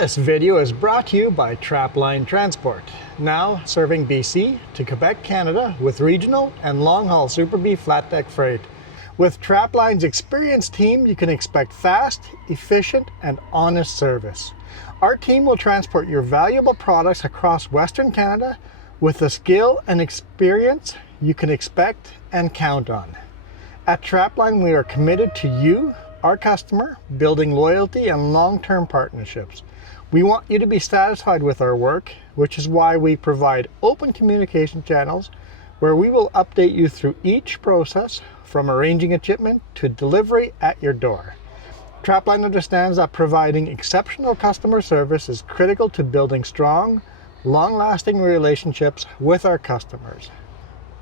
This video is brought to you by Trapline Transport, now serving BC to Quebec, Canada with regional and long-haul Super B flat deck freight. With Trapline's experienced team, you can expect fast, efficient, and honest service. Our team will transport your valuable products across Western Canada with the skill and experience you can expect and count on. At Trapline, we are committed to you, our customer, building loyalty and long-term partnerships. We want you to be satisfied with our work, which is why we provide open communication channels where we will update you through each process from arranging a shipment to delivery at your door. Trapline understands that providing exceptional customer service is critical to building strong, long-lasting relationships with our customers.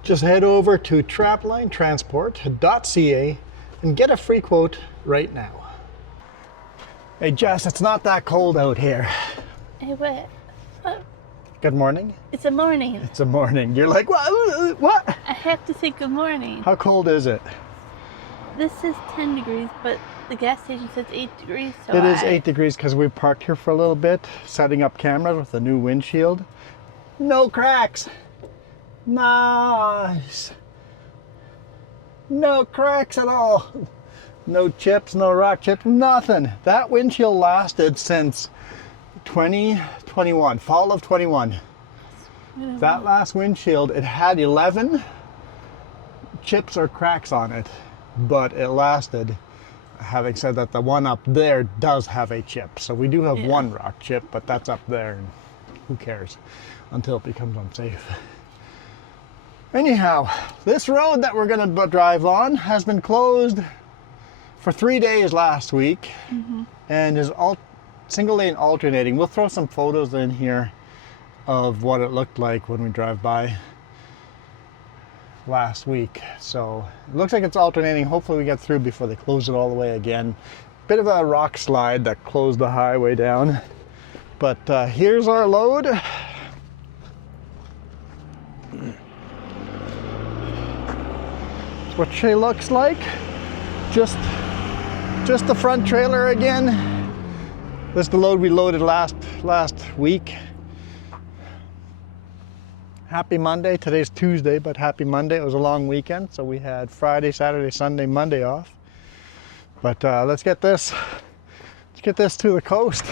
Just head over to traplinetransport.ca and get a free quote right now. Hey Jess, it's not that cold out here. Hey, what? Good morning? It's a morning. It's a morning. You're like, what? I have to say good morning. How cold is it? This is 10 degrees, but the gas station says 8 degrees. So It is 8 degrees because we parked here for a little bit, setting up cameras with a new windshield. No cracks. Nice. No cracks at all. No chips, no rock chips, nothing. That windshield lasted since 2021, fall of 21. That last windshield, it had 11 chips or cracks on it, but it lasted. Having said that, the one up there does have a chip. So we do have one rock chip, but that's up there, and who cares until it becomes unsafe. Anyhow, this road that we're gonna drive on has been closed for 3 days last week, and is all single lane alternating. We'll throw some photos in here of what it looked like when we drive by last week. So it looks like it's alternating. Hopefully we get through before they close it all the way again. Bit of a rock slide that closed the highway down. But here's our load. That's what she looks like. Just the front trailer again. This is the load we loaded last week. Happy Monday. Today's Tuesday, but happy Monday. It was a long weekend, so we had Friday, Saturday, Sunday, Monday off. But let's get this to the coast.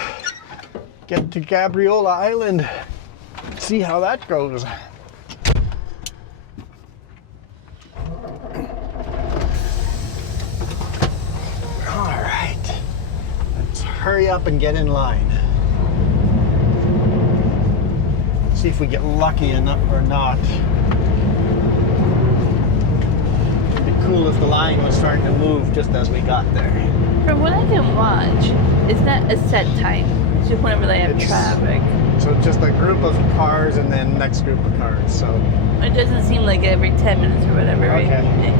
Get to Gabriola Island. See how that goes. Hurry up and get in line. See if we get lucky enough or not. It'd be cool if the line was starting to move just as we got there. From what I can watch, it's not a set time. It's just whenever they have traffic. So just a group of cars and then next group of cars. So it doesn't seem like every 10 minutes or whatever, right? Okay.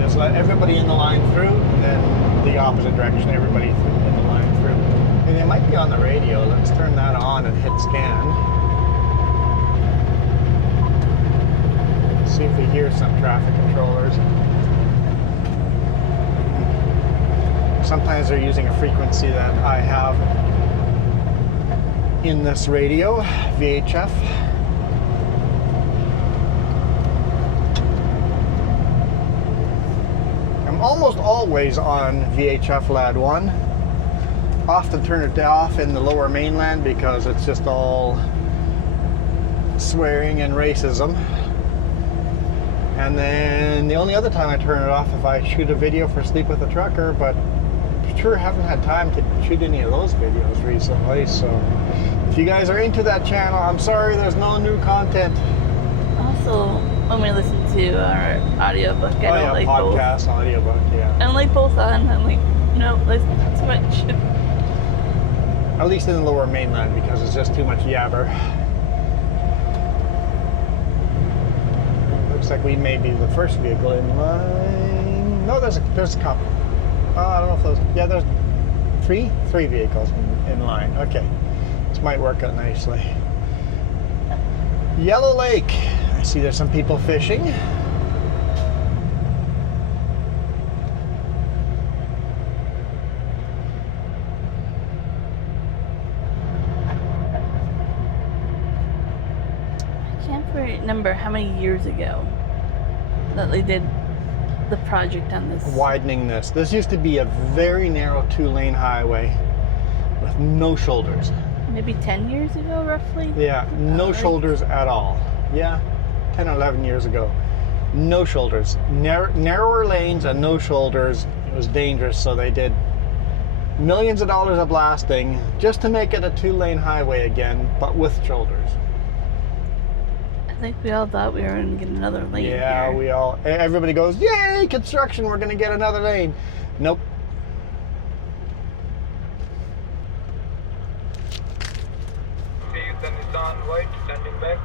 Just let everybody in the line through, and then the opposite direction, everybody in the line through. And they might be on the radio. Let's turn that on and hit scan. See if we hear some traffic controllers. Sometimes they're using a frequency that I have in this radio, VHF. Almost always on VHF LAD 1. Often turn it off in the lower mainland because it's just all swearing and racism. And then the only other time I turn it off if I shoot a video for Sleep with a Trucker, but sure haven't had time to shoot any of those videos recently. So if you guys are into that channel, I'm sorry there's no new content. Also, when we listen to our audiobook, I don't like podcast, both. Audiobook, yeah. I don't like both on. I'm like, no, that's too much. At least in the lower mainland, because it's just too much yabber. Looks like we may be the first vehicle in line. No, there's a couple. I don't know if those. Yeah, there's three vehicles in line. Okay, this might work out nicely. Yellow Lake. I see there's some people fishing. remember how many years ago that they did the project on this. Widening this. This used to be a very narrow 2-lane highway with no shoulders. Maybe 10 years ago, roughly? Yeah, no shoulders at all. Yeah, 10 or 11 years ago. No shoulders. Narrower lanes and no shoulders. It was dangerous, so they did millions of dollars of blasting just to make it a 2-lane highway again, but with shoulders. I think we all thought we were going to get another lane Yeah, here. everybody goes, yay, construction, we're going to get another lane. Nope. See the Nissan white standing back.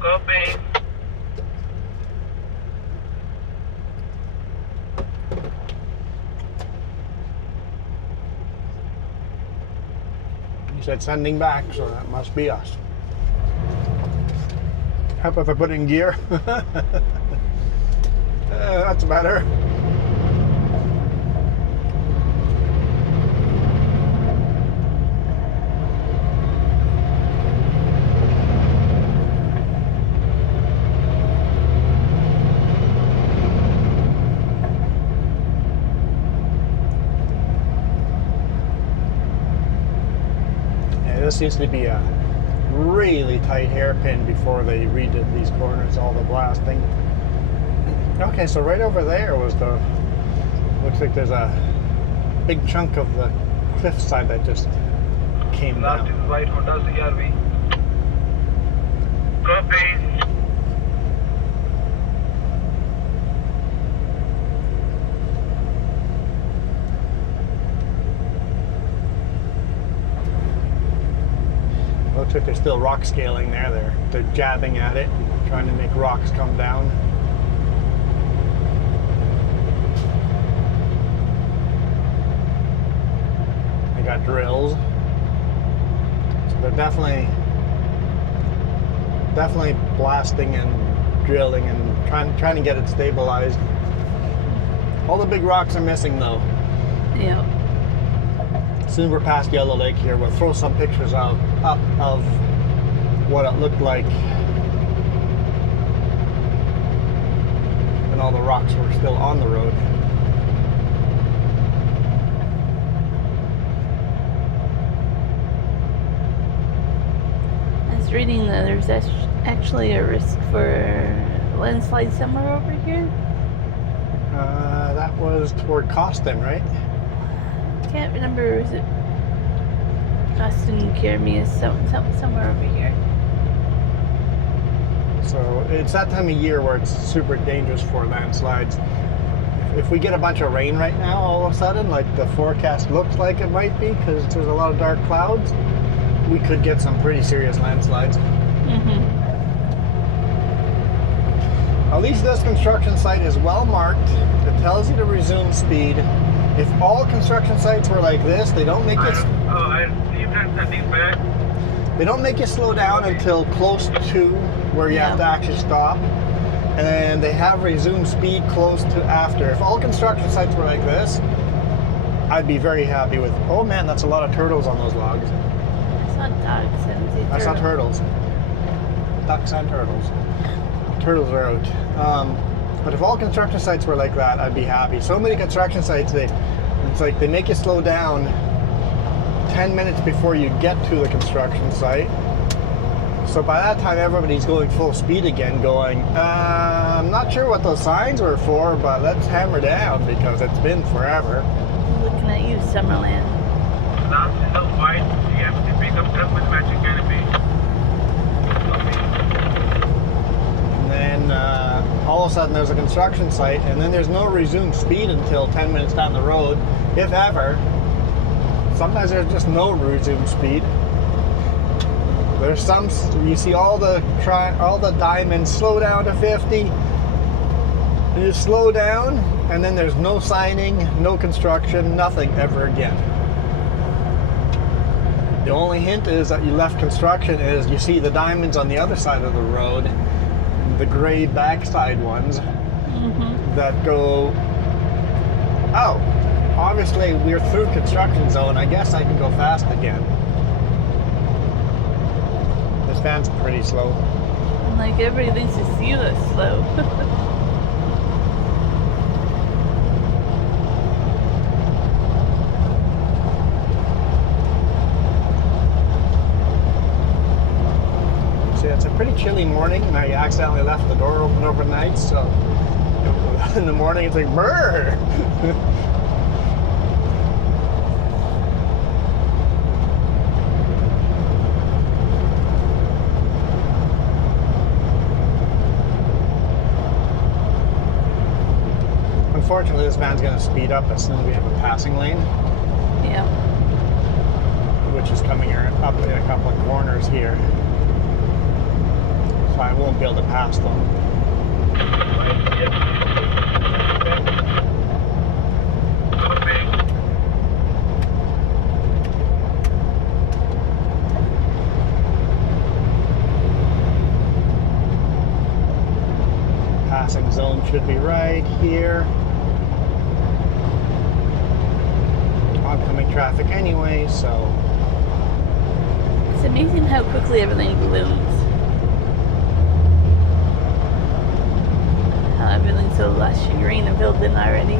Copy. He said sending back, so that must be us. Help if I put in gear. That's better. This used to be a really tight hairpin before they redid these corners, all the blasting. Okay, so right over there was looks like there's a big chunk of the cliffside that just came Last down. is white Honda CRV. Copy. Looks like there's still rock scaling there. They're jabbing at it, trying to make rocks come down. They got drills. So they're definitely blasting and drilling and trying to get it stabilized. All the big rocks are missing though. Yep. Soon we're past Yellow Lake here. We'll throw some pictures up of what it looked like when all the rocks were still on the road. I was reading that there's actually a risk for a landslide somewhere over here. That was toward Costin, right? Can't remember, is it Austin Kermius, somewhere over here. So it's that time of year where it's super dangerous for landslides. If we get a bunch of rain right now, all of a sudden, like the forecast looks like it might be, because there's a lot of dark clouds, we could get some pretty serious landslides. Mm-hmm. At least this construction site is well marked. It tells you to resume speed. If all construction sites were like this, they don't make it. I received and sending back. They don't make you slow down until close to where you have to actually stop, and then they have resumed speed close to after. If all construction sites were like this, I'd be very happy with. Oh man, that's a lot of turtles on those logs. I saw dogs and I saw turtles. Ducks and turtles. Turtles are out. But if all construction sites were like that, I'd be happy. So many construction sites, it's like they make you slow down 10 minutes before you get to the construction site. So by that time, everybody's going full speed again, going, I'm not sure what those signs were for, but let's hammer down because it's been forever. looking at you, Summerland. Last is the white CMC pickup truck with matching canopy. And then all of a sudden there's a construction site, and then there's no resumed speed until 10 minutes down the road, if ever. Sometimes there's just no resumed speed. There's some, you see all the diamonds slow down to 50. You slow down, and then there's no signing, no construction, nothing ever again. The only hint is that you left construction is you see the diamonds on the other side of the road, the gray backside ones that go, oh, obviously we're through construction zone, I guess I can go fast again. This van's pretty slow. And like everybody thinks to see you that's slow. See, it's a pretty chilly morning, and I accidentally left the door open overnight, so in the morning it's like brrr. Unfortunately, this van's going to speed up as soon as we have a passing lane, Yeah. which is coming up in a couple of corners here. So I won't be able to pass them. Passing zone should be right here. Oncoming traffic anyway, so It's amazing how quickly everything blooms. How everything's so lush and green and filled in already.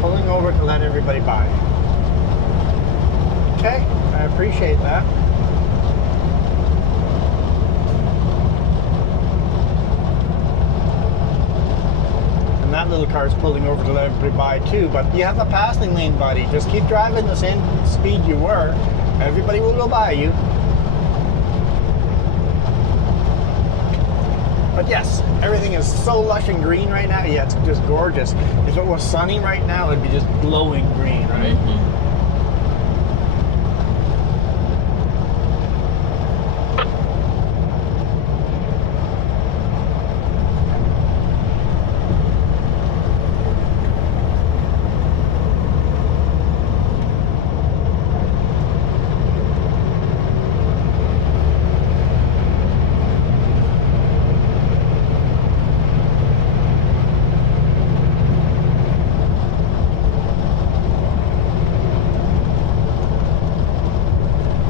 pulling over to let everybody by. Okay, I appreciate that. And that little car is pulling over to let everybody by too, but you have a passing lane, buddy. Just keep driving the same speed you were. Everybody will go by you. But yes, everything is so lush and green right now. Yeah, it's just gorgeous. If it was sunny right now, it'd be just glowing green, right? Mm-hmm.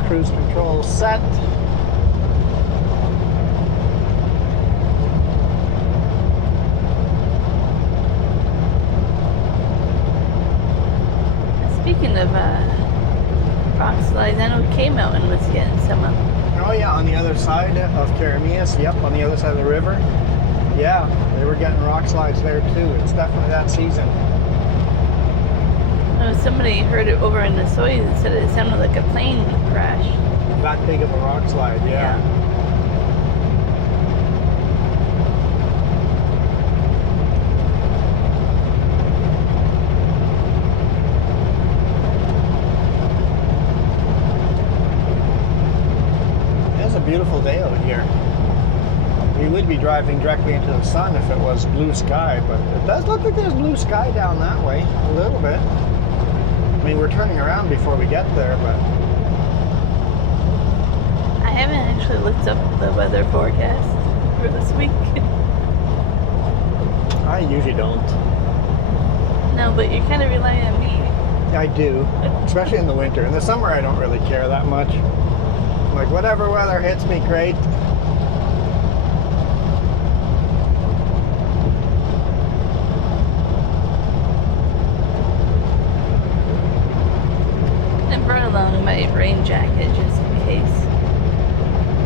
Cruise control set. Speaking of rock slides, I know K-Mountain was getting some of them. Oh yeah, on the other side of Karamias, yep, on the other side of the river. Yeah, they were getting rock slides there too. It's definitely that season. Oh, somebody heard it over in the soy and said it sounded like a plane crash. That big of a rock slide, yeah. It's a beautiful day out here. We would be driving directly into the sun if it was blue sky, but it does look like there's blue sky down that way, a little bit. I mean, we're turning around before we get there, but I haven't actually looked up the weather forecast for this week. I usually don't. No, but you're kind of relying on me. I do, especially in the winter. In the summer, I don't really care that much. Like, whatever weather hits me, great. And brought along my rain jacket just in case.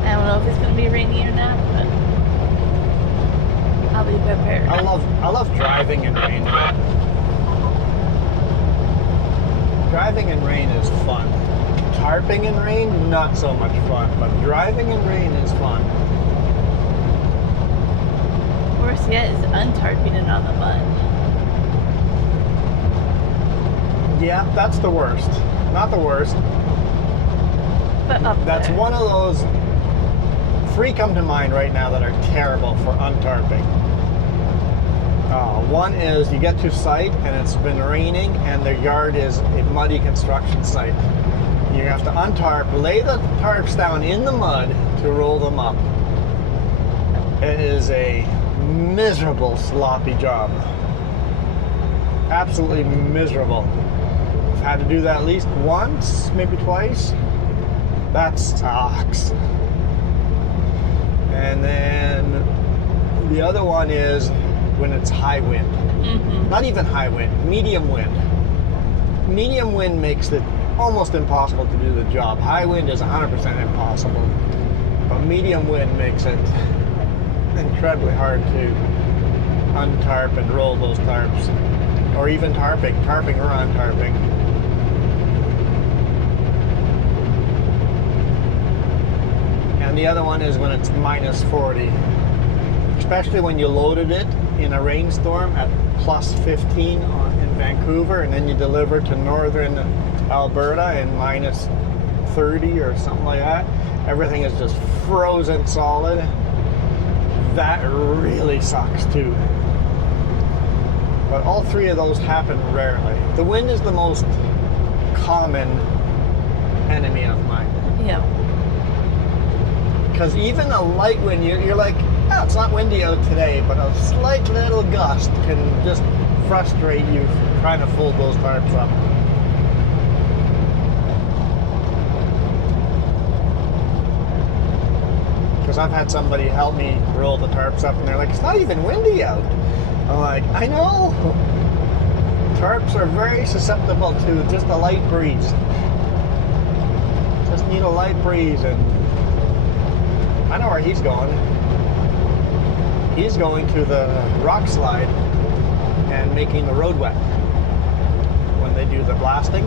I don't know if it's going to be rainy or not, but I'll be prepared. I love driving in rain. Driving in rain is fun. Tarping in rain, not so much fun, but driving in rain is fun. Worse yet is untarping it on the mud. Yeah, that's the worst. Not the worst. But up That's there. one of those, three come to mind right now that are terrible for untarping. One is you get to site and it's been raining and the yard is a muddy construction site. You have to untarp, lay the tarps down in the mud to roll them up. It is a miserable, sloppy job. Absolutely miserable. I've had to do that at least once, maybe twice. That sucks. And then the other one is when it's high wind. Not even high wind, medium wind. Medium wind makes it almost impossible to do the job. High wind is 100% impossible. But medium wind makes it incredibly hard to untarp and roll those tarps. Or even tarping or untarping. And the other one is when it's minus 40. Especially when you loaded it in a rainstorm at plus 15 in Vancouver, and then you deliver to northern Alberta in minus 30 or something like that. Everything is just frozen solid. That really sucks too. But all three of those happen rarely. The wind is the most common enemy of mine. Yeah. Because even a light wind, you're like, oh, it's not windy out today, but a slight little gust can just frustrate you trying to fold those tarps up. Because I've had somebody help me roll the tarps up, and they're like, it's not even windy out. I'm like, I know. Tarps are very susceptible to just a light breeze. Just need a light breeze, and I know where he's going. He's going to the rock slide and making the road wet. When they do the blasting,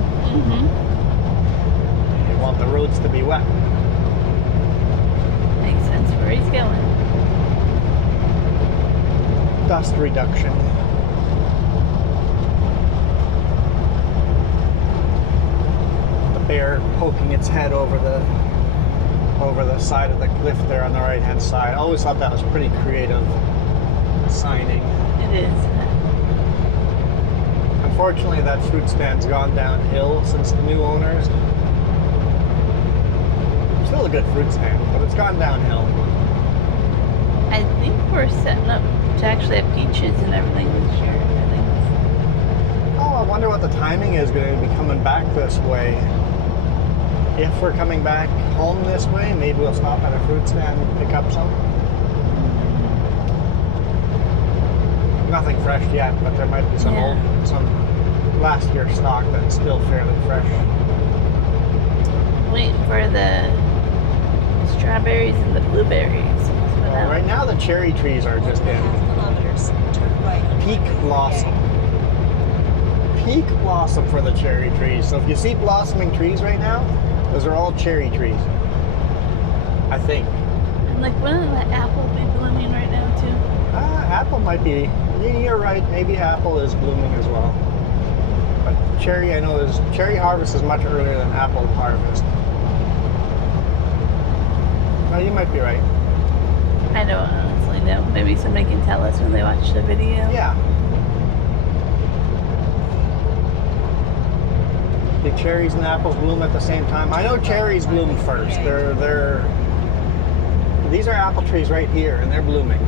they want the roads to be wet. Makes sense where he's going. Dust reduction. The bear poking its head over the side of the cliff there on the right hand side. I always thought that was pretty creative signing. It is. Unfortunately, that fruit stand's gone downhill since the new owners. Still a good fruit stand, but it's gone downhill. I think we're setting up to actually have peaches and everything this year. I think. Oh, I wonder what the timing is going to be coming back this way. If we're coming back home this way, maybe we'll stop at a fruit stand and pick up some. Nothing fresh yet, but there might be some some last year stock that's still fairly fresh. Waiting for the strawberries and the blueberries. Well, right now the cherry trees are just in peak blossom. Peak blossom for the cherry trees. So if you see blossoming trees right now, those are all cherry trees. I think. And like, wouldn't the apple be blooming right now too? Apple might be. You're right. Maybe apple is blooming as well. But cherry, I know, cherry harvest is much earlier than apple harvest. No, you might be right. I don't honestly know. Maybe somebody can tell us when they watch the video. Yeah. Do cherries and apples bloom at the same time? I know cherries bloom first. These are apple trees right here, and they're blooming.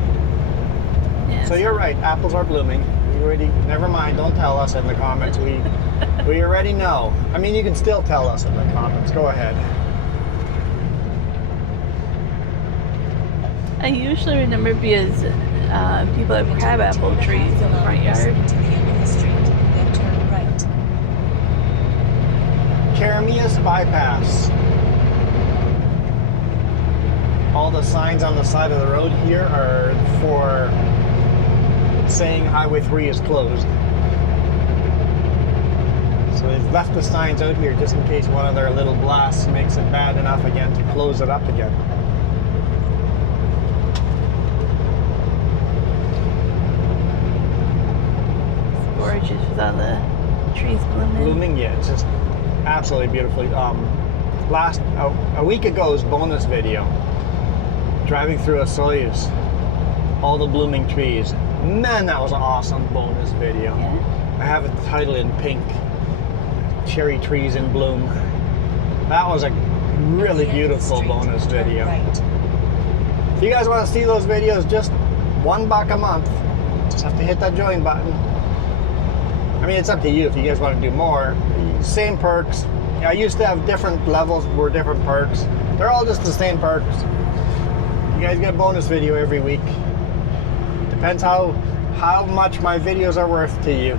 Yes. So you're right. Apples are blooming. We already. Never mind. Don't tell us in the comments. We already know. I mean, you can still tell us in the comments. Go ahead. I usually remember because people have crabapple trees in the front yard. Carameus bypass. All the signs on the side of the road here are for saying Highway 3 is closed. So they've left the signs out here just in case one of their little blasts makes it bad enough again to close it up again. It's gorgeous with all the trees blooming. Blooming, yeah, it's just absolutely beautifully. A week ago's bonus video, driving through a Soyuz, all the blooming trees. Man, that was an awesome bonus video. Yeah. I have it titled in pink, Cherry Trees in Bloom. That was a really beautiful bonus video. If you guys want to see those videos, just $1 a month. Just have to hit that join button. I mean, it's up to you if you guys want to do more. Same perks, I used to have different levels for different parks. They're all just the same parks. You guys get a bonus video every week. Depends how much my videos are worth to you.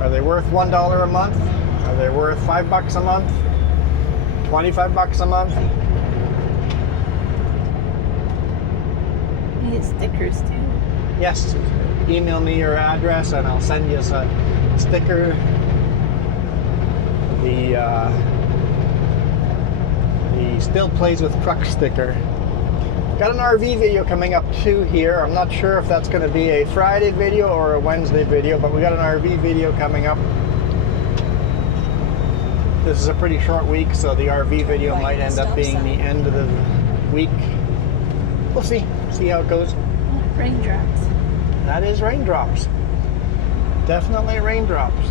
Are they worth $1 a month? Are they worth $5 a month? $25 a month? You get stickers too. Yes. Email me your address and I'll send you a sticker. The Still Plays with Truck sticker. Got an RV video coming up too here. I'm not sure if that's going to be a Friday video or a Wednesday video, but we got an RV video coming up. This is a pretty short week, so the RV video might end up being the end of the week. We'll see how it goes. Raindrops. That is raindrops. Definitely raindrops.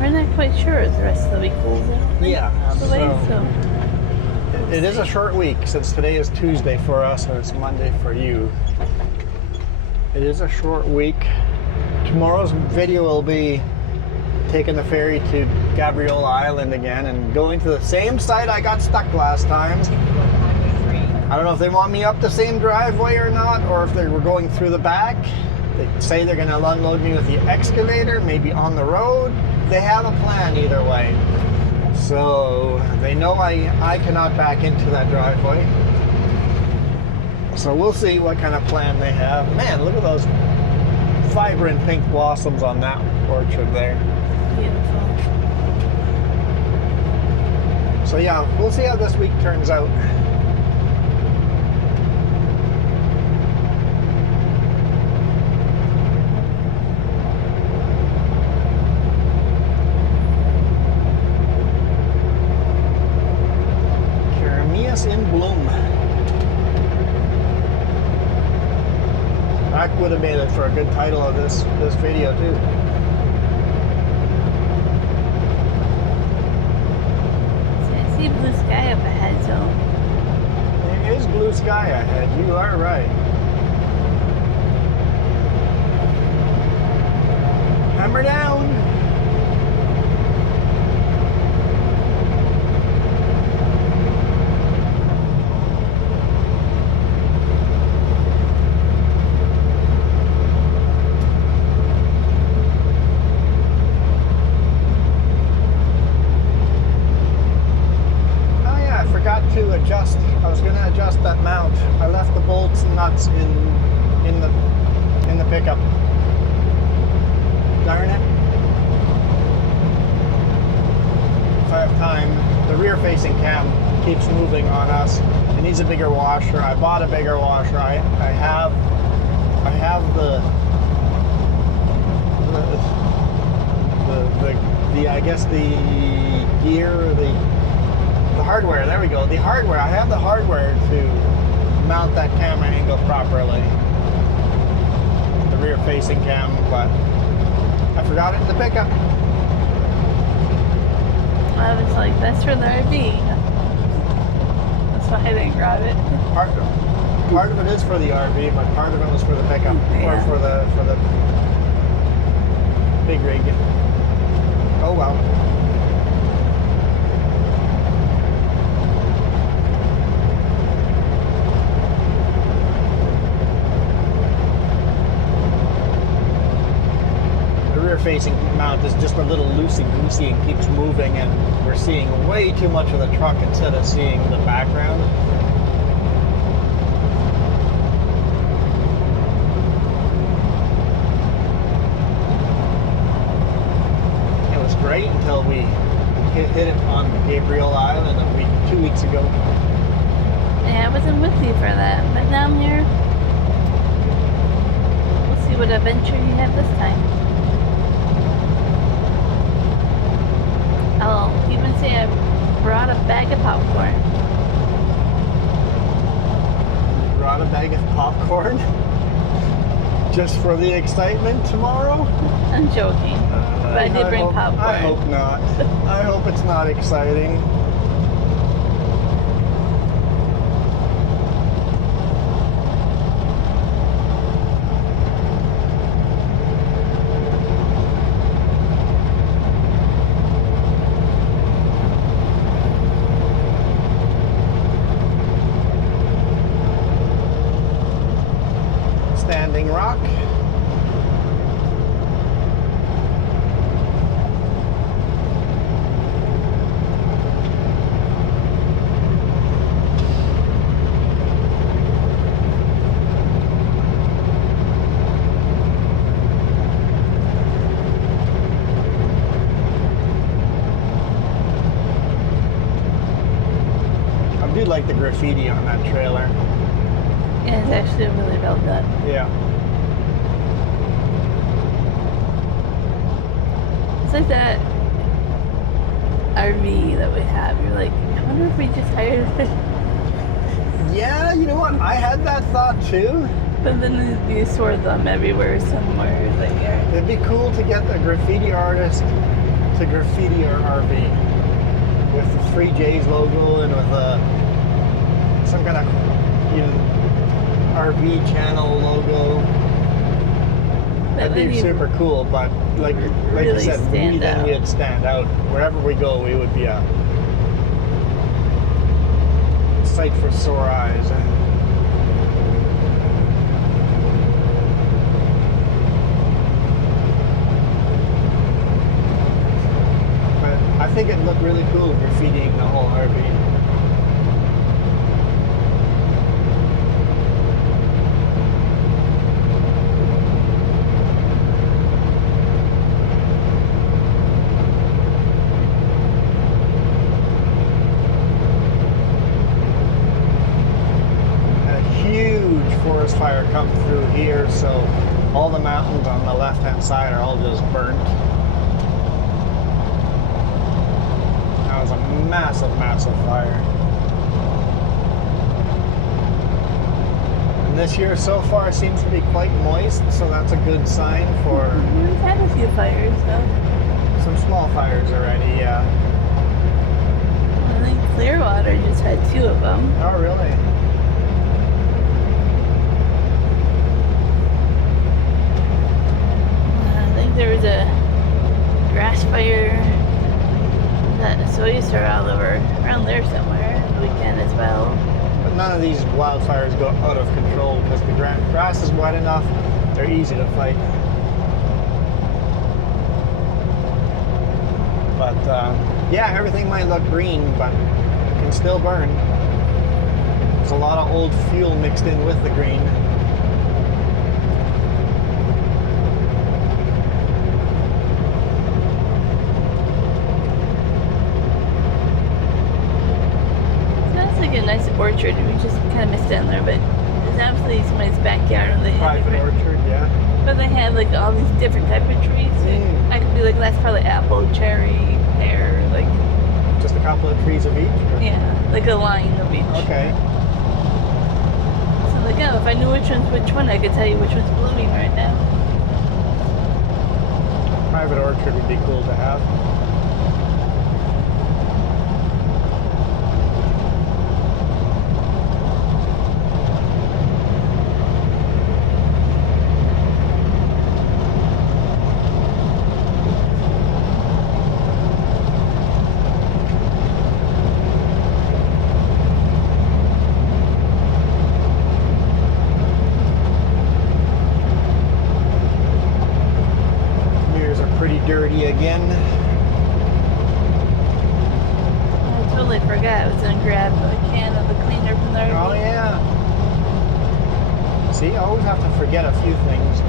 We're not quite sure if the rest of the week holds up. Yeah. All the way, so. It is a short week since today is Tuesday for us and it's Monday for you. It is a short week. Tomorrow's video will be taking the ferry to Gabriola Island again and going to the same site I got stuck last time. I don't know if they want me up the same driveway or not, or if they were going through the back. They say they're going to unload me with the excavator, maybe on the road. They have a plan either way. So they know I cannot back into that driveway. So we'll see what kind of plan they have. Man, look at those vibrant pink blossoms on that orchard there. Beautiful. So yeah, we'll see how this week turns out. In bloom. That would have made it for a good title of this video too. So I see blue sky up ahead, so. There is blue sky ahead. You are right. Hammer down. I was going to adjust that mount. I left the bolts and nuts in the pickup. Darn it. If I have time, the rear facing cam keeps moving on us. It needs a bigger washer. I bought a bigger washer. I have the I guess the gear, the hardware, there we go. The hardware, I have the hardware to mount that camera angle properly. The rear facing cam, but I forgot it in the pickup. I was like, that's for the RV. That's why I didn't grab it. Part of it is for the RV, but part of it was for the pickup. Yeah. Or for the big rig. Oh well. Facing mount is just a little loosey-goosey and keeps moving, and we're seeing way too much of the truck instead of seeing the background. It was great until we hit it on Gabriola Island 2 weeks ago. Yeah, I wasn't with you for that, but now I'm here. We'll see what adventure you have this time. I'll even say I brought a bag of popcorn. Brought a bag of popcorn? Just for the excitement tomorrow? I'm joking. But I did bring popcorn. I hope not. I hope it's not exciting. melting rock. I do like the graffiti on that trailer. Yeah, it's actually really well done. Yeah. It's like that RV that we have. You're like, I wonder if we just hired it. Yeah, you know what? I had that thought too. But then you sort them everywhere somewhere. Like, yeah. It'd be cool to get a graffiti artist to graffiti our RV with the Free J's logo and with some kind of, you know, RV channel logo. That'd be super cool, but like really you said, stand out. we'd stand out. Wherever we go, we would be a sight for sore eyes. But I think it'd look really cool graffitiing the whole RV. Forest fire come through here, so all the mountains on the left hand side are all just burnt. That was a massive fire. And this year so far seems to be quite moist, so that's a good sign for We've had a few fires though. some small fires already, yeah. I think Clearwater just had 2 of them. Oh really? There was a grass fire that Soya started all over around there somewhere the weekend as well. But none of these wildfires go out of control because the grass is wet enough, they're easy to fight. But yeah, everything might look green, but it can still burn. There's a lot of old fuel mixed in with the green. A nice orchard. We just kind of missed down there, but it's absolutely somebody's backyard, and they have Private orchard, yeah. But they have like all these different type of trees. So I could be like, that's probably apple, cherry, pear, like. Just a couple of trees of each? Or? Yeah, like a line of each. Okay. So like, oh, if I knew which one, I could tell you which one's blooming right now. Private orchard would be cool to have. Dirty again. I totally forgot I was gonna grab a can of the cleaner from there. Oh yeah. See, I always have to forget a few things.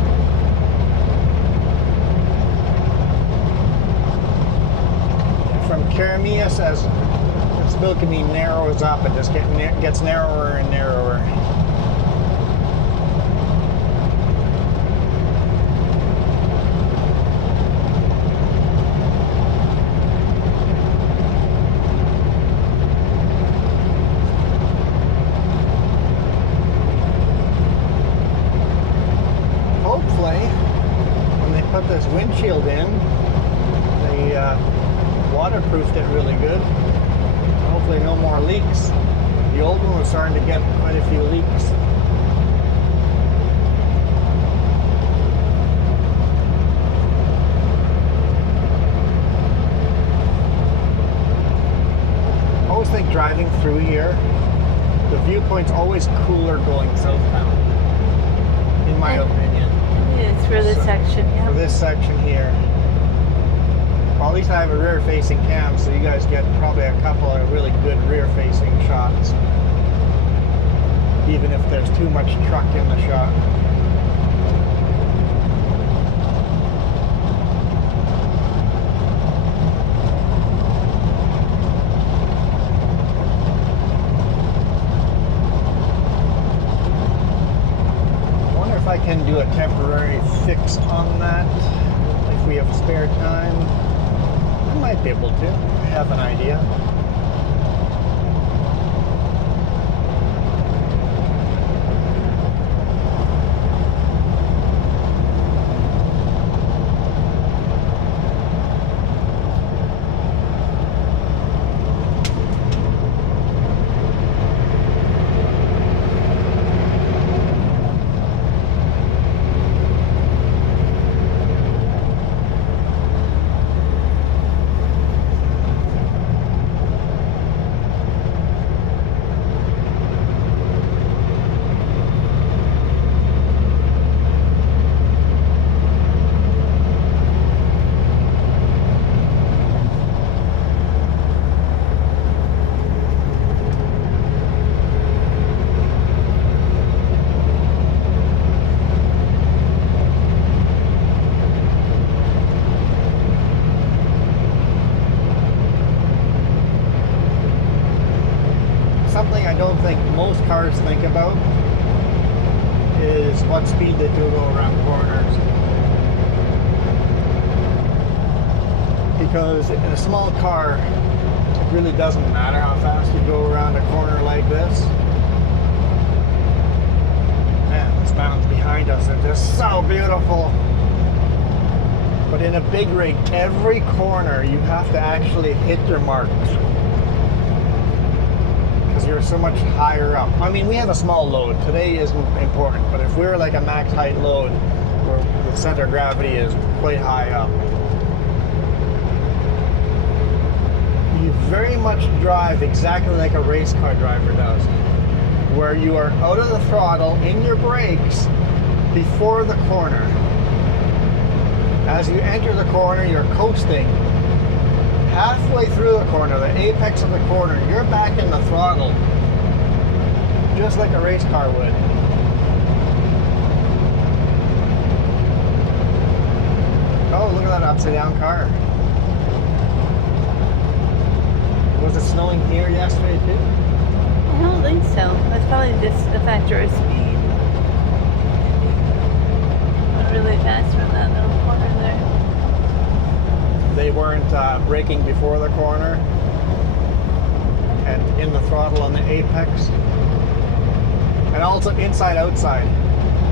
From Caramias, as Spilkamy narrows up, it just gets narrower and narrower. Put this windshield in, they waterproofed it really good. Hopefully no more leaks. The old one was starting to get quite a few leaks. I always think driving through here, the viewpoint's always cooler going southbound. in my opinion. It's for this So, section, yeah. For this section here. Well, at least I have a rear-facing cam, so you guys get probably a couple of really good rear-facing shots, even if there's too much truck in the shot. I can do a temporary fix on that if we have spare time. I might be able to. I have an idea. Something I don't think most cars think about is what speed they do go around corners. Because in a small car, it really doesn't matter how fast you go around a corner like this. Man, those mountains behind us are just so beautiful. But in a big rig, every corner you have to actually hit your marks. You're so much higher up. I mean, we have a small load. Today isn't important, but if we're like a max height load where the center of gravity is quite high up, you very much drive exactly like a race car driver does, where you are out of the throttle in your brakes before the corner. As you enter the corner, you're coasting. Halfway through the corner, the apex of the corner, you're back in the throttle, just like a race car would. Oh, look at that upside down car. Was it snowing here yesterday too? I don't think so. That's probably just a factor of speed. Went really fast from that little corner there. They weren't braking before the corner and in the throttle on the apex. And also inside outside.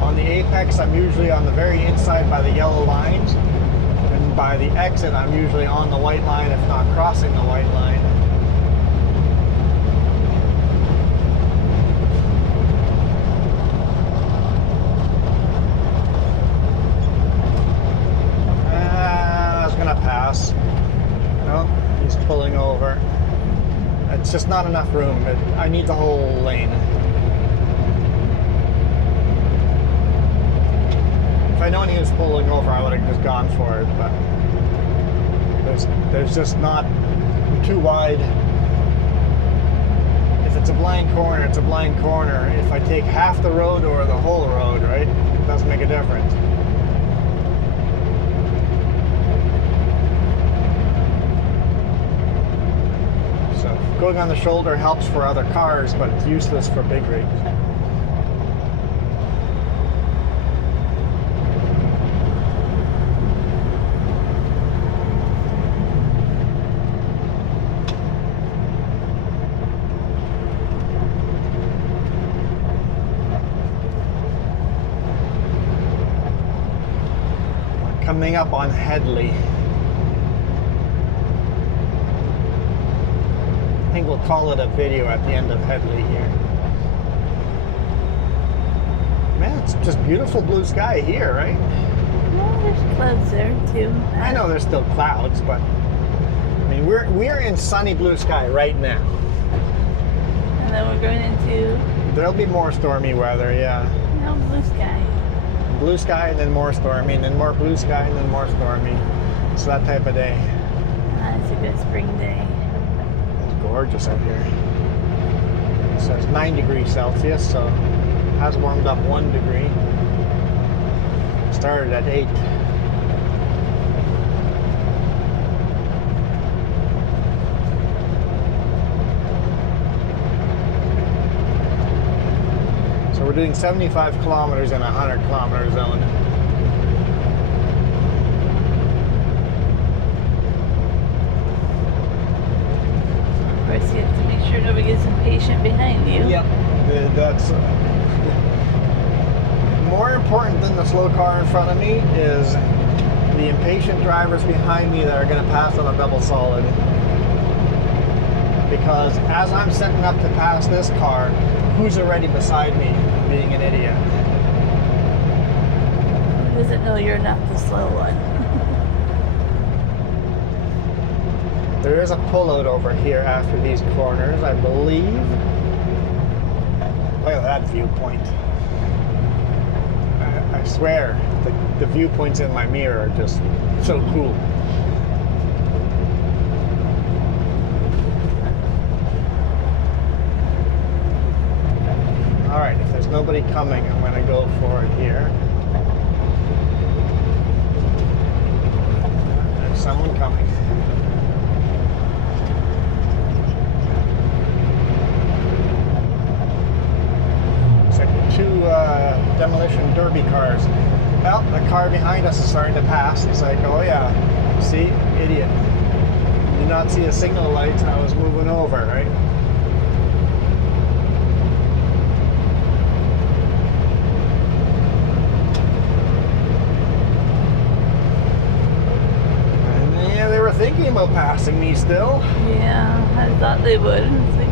On the apex, I'm usually on the very inside by the yellow lines, and by the exit I'm usually on the white line, if not crossing the white line. Pass. No, he's pulling over. It's just not enough room. I need the whole lane. If I'd known he was pulling over, I would have just gone for it, but there's just not too wide. If it's a blind corner, it's a blind corner. If I take half the road or the whole road, right, it doesn't make a difference. Going on the shoulder helps for other cars, but it's useless for big rigs. Coming up on Headley. I think we'll call it a video at the end of Headley here. Man, it's just beautiful blue sky here, right? No, there's clouds there too. I know there's still clouds, but I mean we're in sunny blue sky right now. And then we're going into There'll be more stormy weather, yeah. no blue sky. blue sky and then more stormy, and then more blue sky and then more stormy. It's that type of day. It's a good spring day. It's gorgeous out here. It says 9 degrees Celsius, so it has warmed up 1 degree. Started at 8. So we're doing 75 kilometers in a 100 kilometer zone. Of course, you have to make sure nobody gets impatient behind you. Yep. That's more important than the slow car in front of me is the impatient drivers behind me that are going to pass on a double solid. Because as I'm setting up to pass this car, who's already beside me being an idiot? Who doesn't know you're not the slow one? There is a pullout over here after these corners, I believe. Look at that viewpoint. I swear, the viewpoints in my mirror are just so cool. Alright, if there's nobody coming, I'm going to go for it here. There's someone coming. It's like 2 demolition derby cars. Well, the car behind us is starting to pass. It's like, oh yeah, see, idiot. Did not see the signal lights and I was moving over, right? Thinking about passing me still. Yeah, I thought they would. It's like,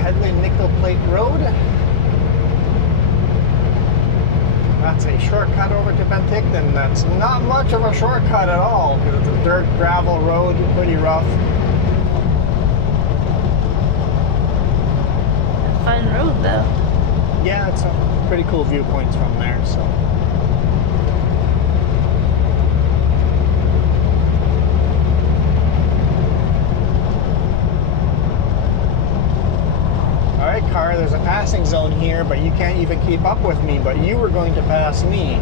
Headley Nickel Plate Road. That's a shortcut over to Penticton. That's not much of a shortcut at all because it's a dirt gravel road, pretty rough. a fun road though. Yeah, it's a pretty cool viewpoints from there, so. Alright, car, there's a passing zone here, but you can't even keep up with me, but you were going to pass me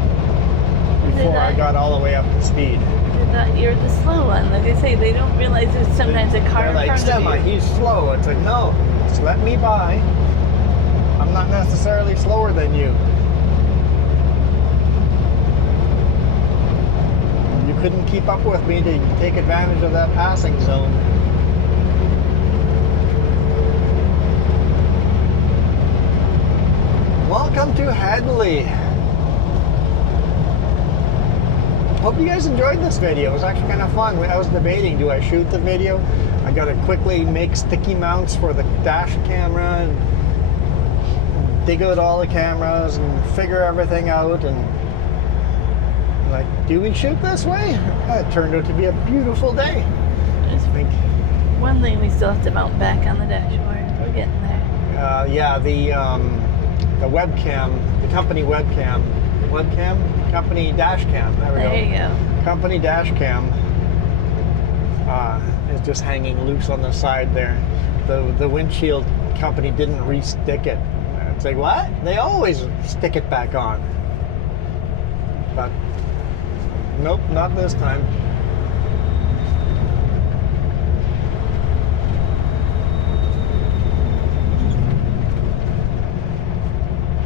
before I got all the way up to speed. I thought you're the slow one. Like I say, they don't realize there's sometimes a car They're in like, front Semi, of you. he's slow. It's like, no, just let me by. I'm not necessarily slower than you. You couldn't keep up with me to take advantage of that passing zone. Welcome to Headley. Hope you guys enjoyed this video. It was actually kind of fun. I was debating, do I shoot the video? I gotta quickly make sticky mounts for the dash camera and dig out all the cameras and figure everything out, and like, do we shoot this way? It turned out to be a beautiful day. I just think one thing we still have to mount back on the dashboard. We're getting there. yeah, the webcam, the company webcam, company dash cam. There we go. There you go. Company dash cam is just hanging loose on the side there. The windshield company didn't re-stick it. It's like, what? They always stick it back on. But nope, not this time.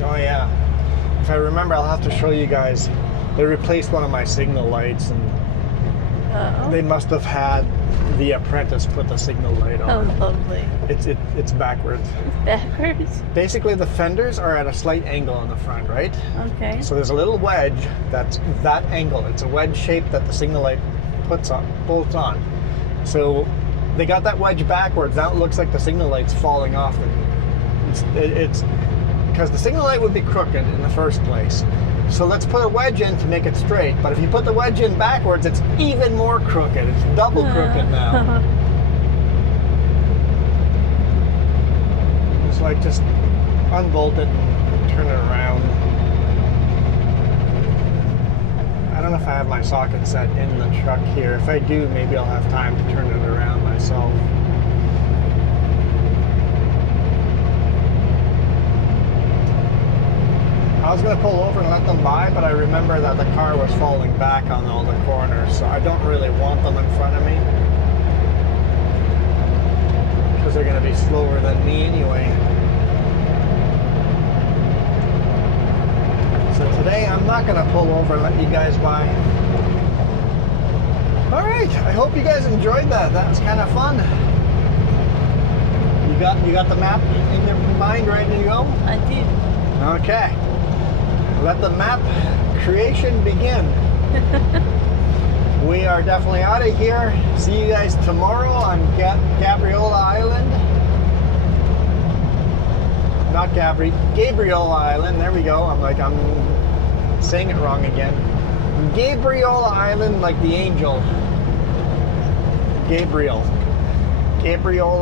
Oh yeah. If I remember, I'll have to show you guys. They replaced one of my signal lights, and Uh-oh. they must have had the apprentice put the signal light Oh, on. lovely. It's backwards. Backwards? Basically, the fenders are at a slight angle on the front, right? Okay. So there's a little wedge that's that angle. It's a wedge shape that the signal light bolts on. So they got that wedge backwards. Now it looks like the signal light's falling off. It's because the signal light would be crooked in the first place. So let's put a wedge in to make it straight. But if you put the wedge in backwards, it's even more crooked. It's double crooked now. So I just unbolt it and turn it around. I don't know if I have my socket set in the truck here. If I do, maybe I'll have time to turn it around myself. I was going to pull over and let them by, but I remember that the car was falling back on all the corners, so I don't really want them in front of me, because they're going to be slower than me anyway. So today I'm not going to pull over and let you guys by. Alright, I hope you guys enjoyed that. That was kind of fun. You got the map in your mind ready to go? I do. Okay. Let the map creation begin. We are definitely out of here. See you guys tomorrow on Gabriola Island. Not Gabriola Island. There we go. I'm saying it wrong again. Gabriola Island, like the angel. Gabriola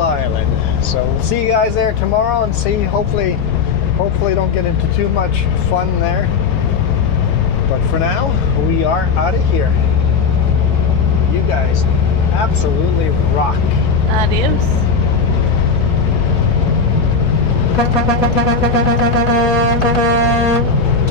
Island. So we'll see you guys there tomorrow and see, hopefully don't get into too much fun there. But for now, we are out of here. You guys absolutely rock. Adios.